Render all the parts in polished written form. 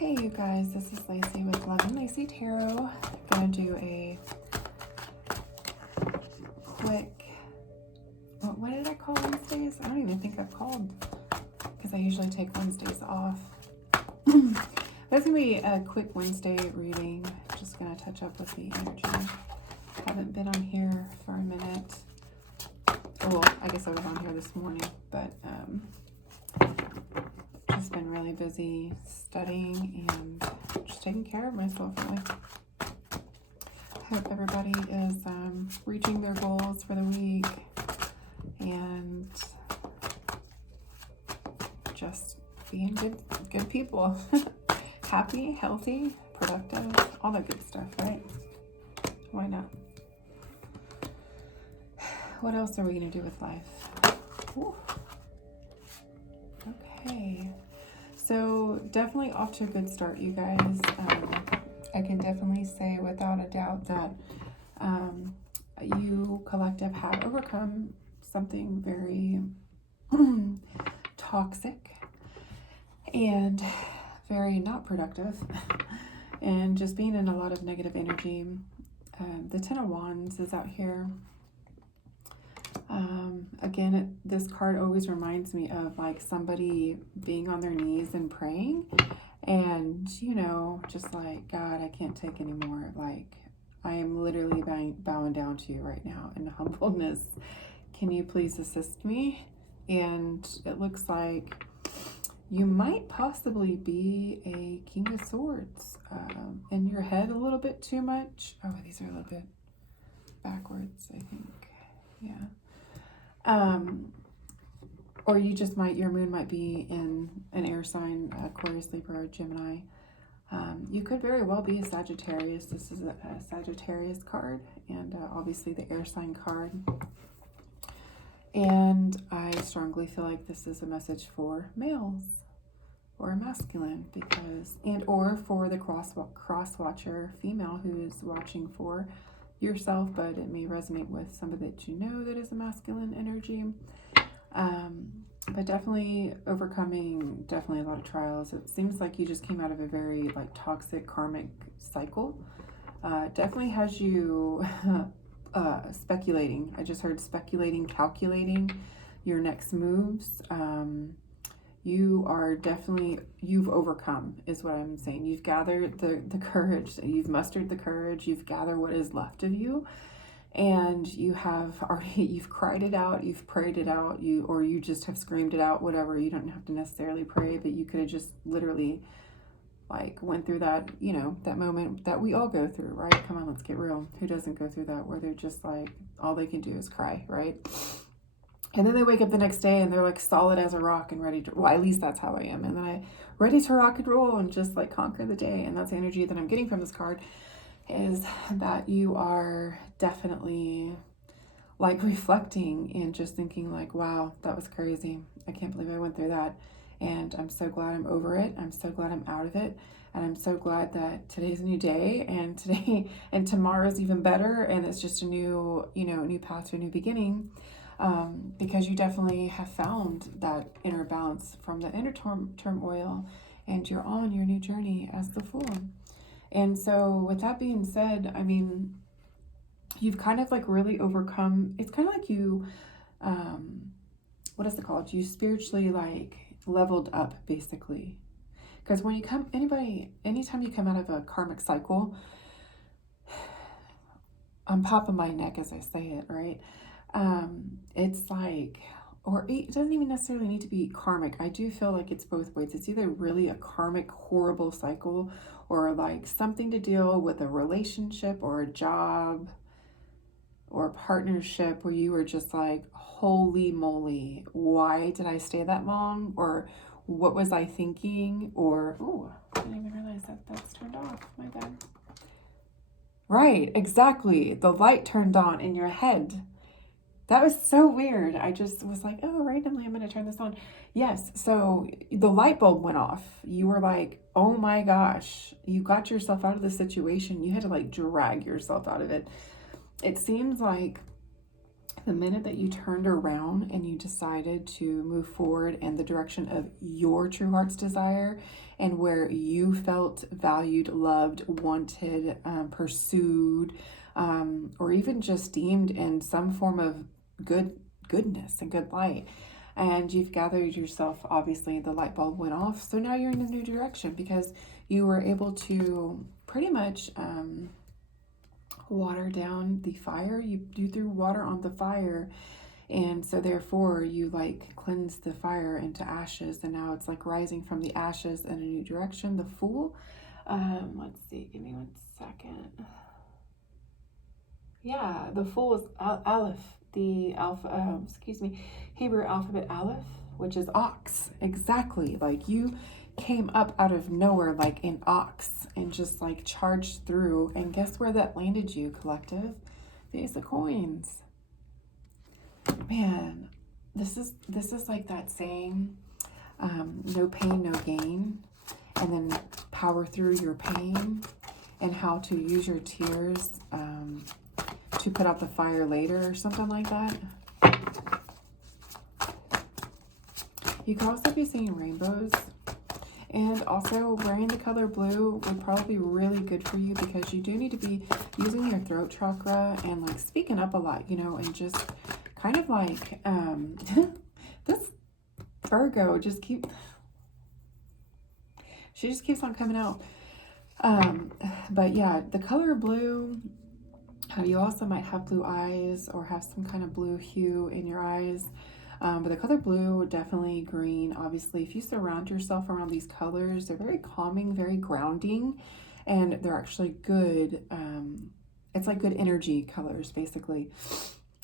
Hey you guys, this is Lacey with Love and Lacey Tarot. I'm going to do a quick, what did I call Wednesdays? I don't even think I've called because I usually take Wednesdays off. That's going to be a quick Wednesday reading. Just going to touch up with the energy. Haven't been on here for a minute. Well, I guess I was on here this morning, but just been really busy studying and just taking care of myself, really. Hope everybody is reaching their goals for the week and just being good people. Happy, healthy, productive, all that good stuff, right? Why not? What else are we going to do with life? Ooh. Okay. So definitely off to a good start, you guys. I can definitely say without a doubt that you collective have overcome something very toxic and very not productive and just being in a lot of negative energy. The Ten of Wands is out here. Again, this card always reminds me of like somebody being on their knees and praying and, you know, just like, God, I can't take anymore. Like, I am literally bowing down to you right now in humbleness. Can you please assist me? And it looks like you might possibly be a King of Swords in your head a little bit too much. Oh, these are a little bit backwards, I think. Yeah. Or you just might, your moon might be in an air sign, Aquarius, Libra, or Gemini. You could very well be a Sagittarius. This is a Sagittarius card, and obviously the air sign card. And I strongly feel like this is a message for males or masculine, because, and or for the cross watcher female who's watching for yourself, but it may resonate with somebody that you know that is a masculine energy. But definitely overcoming a lot of trials. It seems like you just came out of a very like toxic karmic cycle. Definitely has you speculating. I just heard speculating, calculating your next moves. You are definitely, you've overcome is what I'm saying. You've gathered the courage, you've mustered the courage, you've gathered what is left of you, and you have already, you've cried it out, you've prayed it out, or you just have screamed it out, whatever. You don't have to necessarily pray, but you could have just literally like went through that, you know, that moment that we all go through, right? Come on, let's get real. Who doesn't go through that, where they're just like, all they can do is cry, right? And then they wake up the next day and they're like solid as a rock and ready to, well, at least that's how I am. And then I ready to rock and roll and just like conquer the day. And that's the energy that I'm getting from this card, is that you are definitely like reflecting and just thinking like, wow, that was crazy. I can't believe I went through that. And I'm so glad I'm over it. I'm so glad I'm out of it. And I'm so glad that today's a new day, and today and tomorrow's even better. And it's just a new, you know, a new path to a new beginning. Because you definitely have found that inner balance from the inner turmoil, and you're on your new journey as the Fool. And so with that being said, I mean, you've kind of like really overcome, it's kind of like you, what is it called? You spiritually like leveled up, basically. Because when you come, anytime you come out of a karmic cycle, on top of my neck as I say it, right? It's like, or it doesn't even necessarily need to be karmic. I do feel like it's both ways. It's either really a karmic, horrible cycle, or like something to deal with a relationship or a job or a partnership where you were just like, holy moly, why did I stay that long? Or what was I thinking? Or, oh, I didn't even realize that that's turned off. My bad. Right, exactly. The light turned on in your head. That was so weird. I just was like, oh, randomly, I'm going to turn this on. Yes, so the light bulb went off. You were like, oh my gosh, you got yourself out of the situation. You had to like drag yourself out of it. It seems like The minute that you turned around and you decided to move forward in the direction of your true heart's desire and where you felt valued, loved, wanted, pursued, or even just deemed in some form of goodness and good light, and you've gathered yourself, obviously the light bulb went off. So now you're in a new direction because you were able to pretty much water down the fire. You threw water on the fire, and so therefore you like cleansed the fire into ashes, and now it's like rising from the ashes in a new direction. The Fool, let's see, give me 1 second. Yeah, the Fool is Aleph, the alpha, Hebrew alphabet Aleph, which is ox. Exactly, like you came up out of nowhere like an ox and just like charged through, and guess where that landed you, collective? The Ace of Coins. Man, this is like that saying, no pain, no gain, and then power through your pain, and how to use your tears to put out the fire later, or something like that. You could also be seeing rainbows. And also wearing the color blue would probably be really good for you, because you do need to be using your throat chakra and like speaking up a lot, you know, and just kind of like this Virgo she just keeps on coming out. But yeah, the color blue, you also might have blue eyes or have some kind of blue hue in your eyes. But the color blue, definitely green, obviously. If you surround yourself around these colors, they're very calming, very grounding, and they're actually good. It's like good energy colors, basically.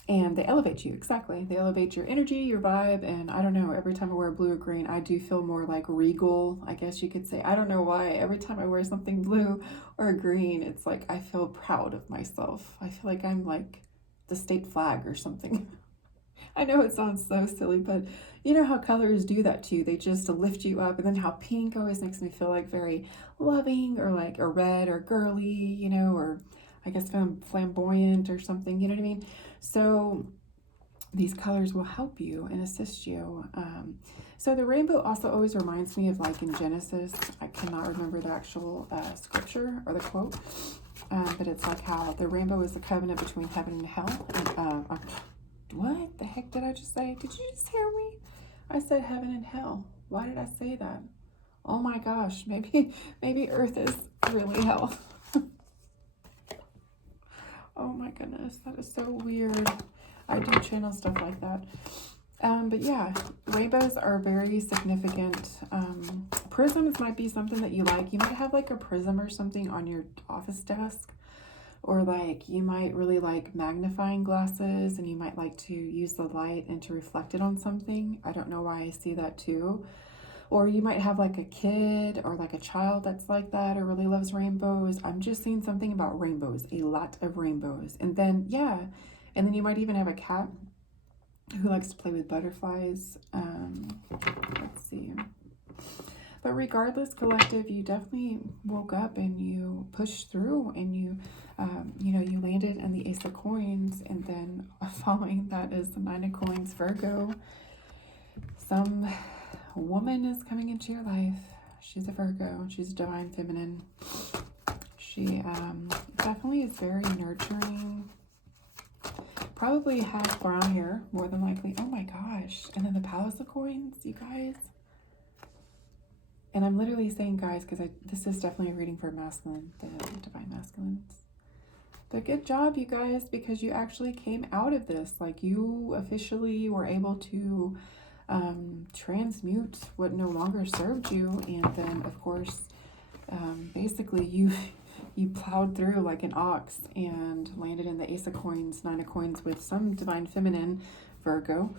And they elevate you, exactly. They elevate your energy, your vibe, and I don't know, every time I wear blue or green, I do feel more like regal, I guess you could say. I don't know why. Every time I wear something blue or green, it's like I feel proud of myself. I feel like I'm like the state flag or something. I know it sounds so silly, but you know how colors do that to you. They just lift you up. And then how pink always makes me feel like very loving, or like a red or girly, you know, or I guess flamboyant or something, you know what I mean? So these colors will help you and assist you. So the rainbow also always reminds me of like in Genesis, I cannot remember the actual scripture or the quote, but it's like how the rainbow is the covenant between heaven and hell. And what the heck did I just say? Did you just hear me? I said heaven and hell. Why did I say that? Oh my gosh, maybe Earth is really hell. Oh my goodness, that is so weird. I do channel stuff like that. But yeah, rainbows are very significant. Prisms might be something that you like. You might have like a prism or something on your office desk. Or like you might really like magnifying glasses, and you might like to use the light and to reflect it on something. I don't know why I see that too. Or you might have like a kid or like a child that's like that or really loves rainbows. I'm just seeing something about rainbows, a lot of rainbows. And then, yeah, and then you might even have a cat who likes to play with butterflies. Let's see. But regardless, collective, you definitely woke up and you pushed through, and you you landed in the Ace of Coins, and then following that is the Nine of Coins, Virgo. Some woman is coming into your life. She's a Virgo. She's a divine feminine. She definitely is very nurturing. Probably has brown hair, more than likely. Oh my gosh. And then the Palace of Coins, you guys. And I'm literally saying guys because this is definitely a reading for masculine, the divine masculines. But good job, you guys, because you actually came out of this. Like, you officially were able to transmute what no longer served you. And then, of course, basically you plowed through like an ox and landed in the Ace of Coins, Nine of Coins with some divine feminine, Virgo.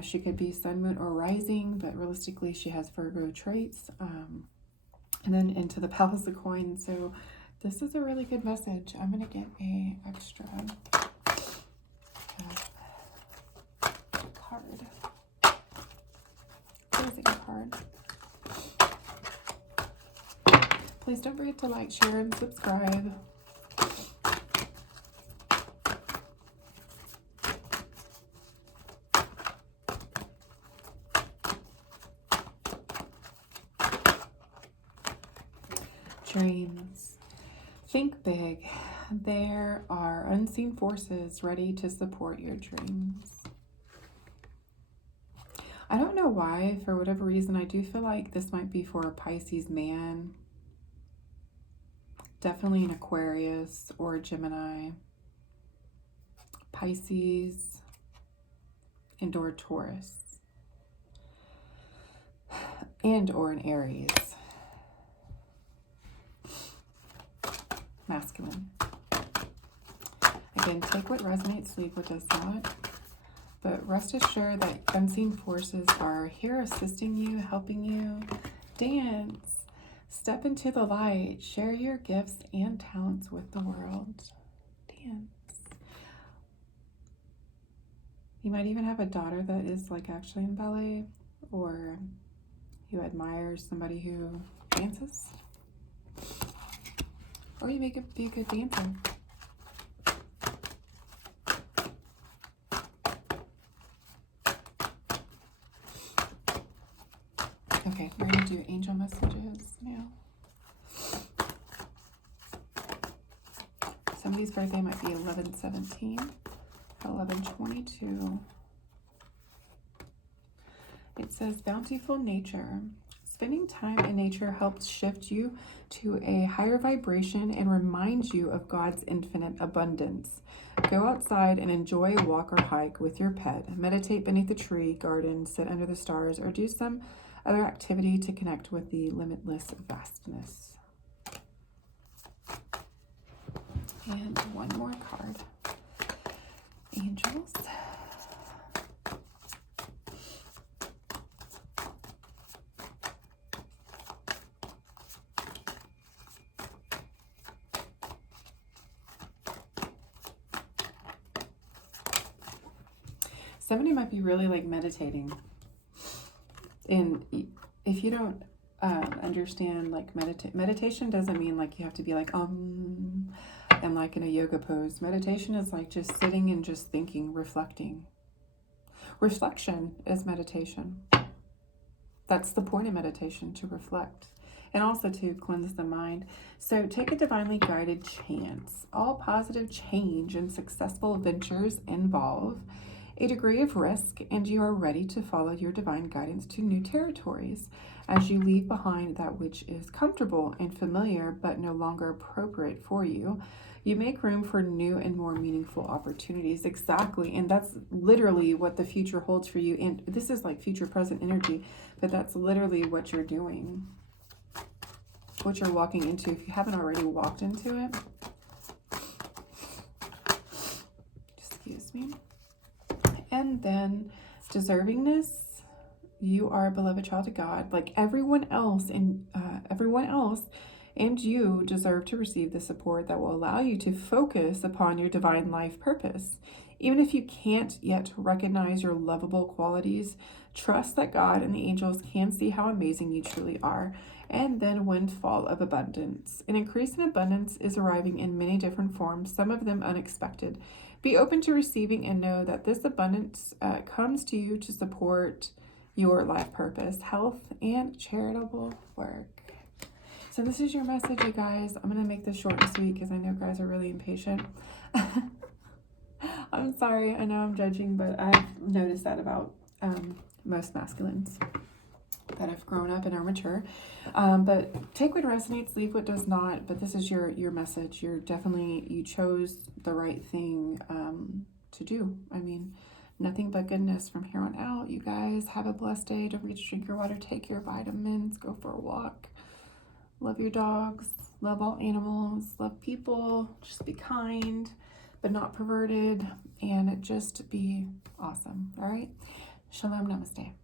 She could be sun, moon, or rising, but realistically she has Virgo traits. And then into the Palace of Coins. So this is a really good message. I'm going to get a extra card. Closing card. Please don't forget to like, share, and subscribe. Dreams. Think big. There are unseen forces ready to support your dreams. I don't know why, for whatever reason, I do feel like this might be for a Pisces man. Definitely an Aquarius or a Gemini. Pisces and or Taurus. And or an Aries. Masculine. Again, take what resonates, leave what does not. But rest assured that unseen forces are here assisting you, helping you. Dance. Step into the light. Share your gifts and talents with the world. Dance. You might even have a daughter that is like actually in ballet, or you admire somebody who dances, or you make it be a good dancer. Okay, we're going to do angel messages now. Somebody's birthday might be 11/17, 11/22. It says, bountiful nature. Spending time in nature helps shift you to a higher vibration and reminds you of God's infinite abundance. Go outside and enjoy a walk or hike with your pet. Meditate beneath a tree, garden, sit under the stars, or do some other activity to connect with the limitless vastness. And one more card. Angels. Somebody might be really like meditating. And if you don't understand like meditation doesn't mean like you have to be like and like in a yoga pose. Meditation is like just sitting and just thinking, reflecting. Reflection is meditation. That's the point of meditation, to reflect and also to cleanse the mind. So take a divinely guided chance. All positive change and successful ventures involve a degree of risk, and you are ready to follow your divine guidance to new territories as you leave behind that which is comfortable and familiar but no longer appropriate for you. You make room for new and more meaningful opportunities. Exactly. And that's literally what the future holds for you. And this is like future present energy, but that's literally what you're doing, what you're walking into. If you haven't already walked into it, excuse me. And then deservingness. You are a beloved child of God, like everyone else, and you deserve to receive the support that will allow you to focus upon your divine life purpose. Even if you can't yet recognize your lovable qualities, trust that God and the angels can see how amazing you truly are. And then windfall of abundance. An increase in abundance is arriving in many different forms, some of them unexpected. Be open to receiving and know that this abundance comes to you to support your life purpose, health, and charitable work. So this is your message, you guys. I'm going to make this short and sweet because I know guys are really impatient. I'm sorry. I know I'm judging, but I've noticed that about most masculines that have grown up and are mature. But take what resonates, leave what does not. But this is your message. You chose the right thing to do. I mean, nothing but goodness from here on out. You guys have a blessed day. Don't forget to drink your water, take your vitamins, go for a walk. Love your dogs, love all animals, love people, just be kind, but not perverted, and just be awesome. All right. Shalom, namaste.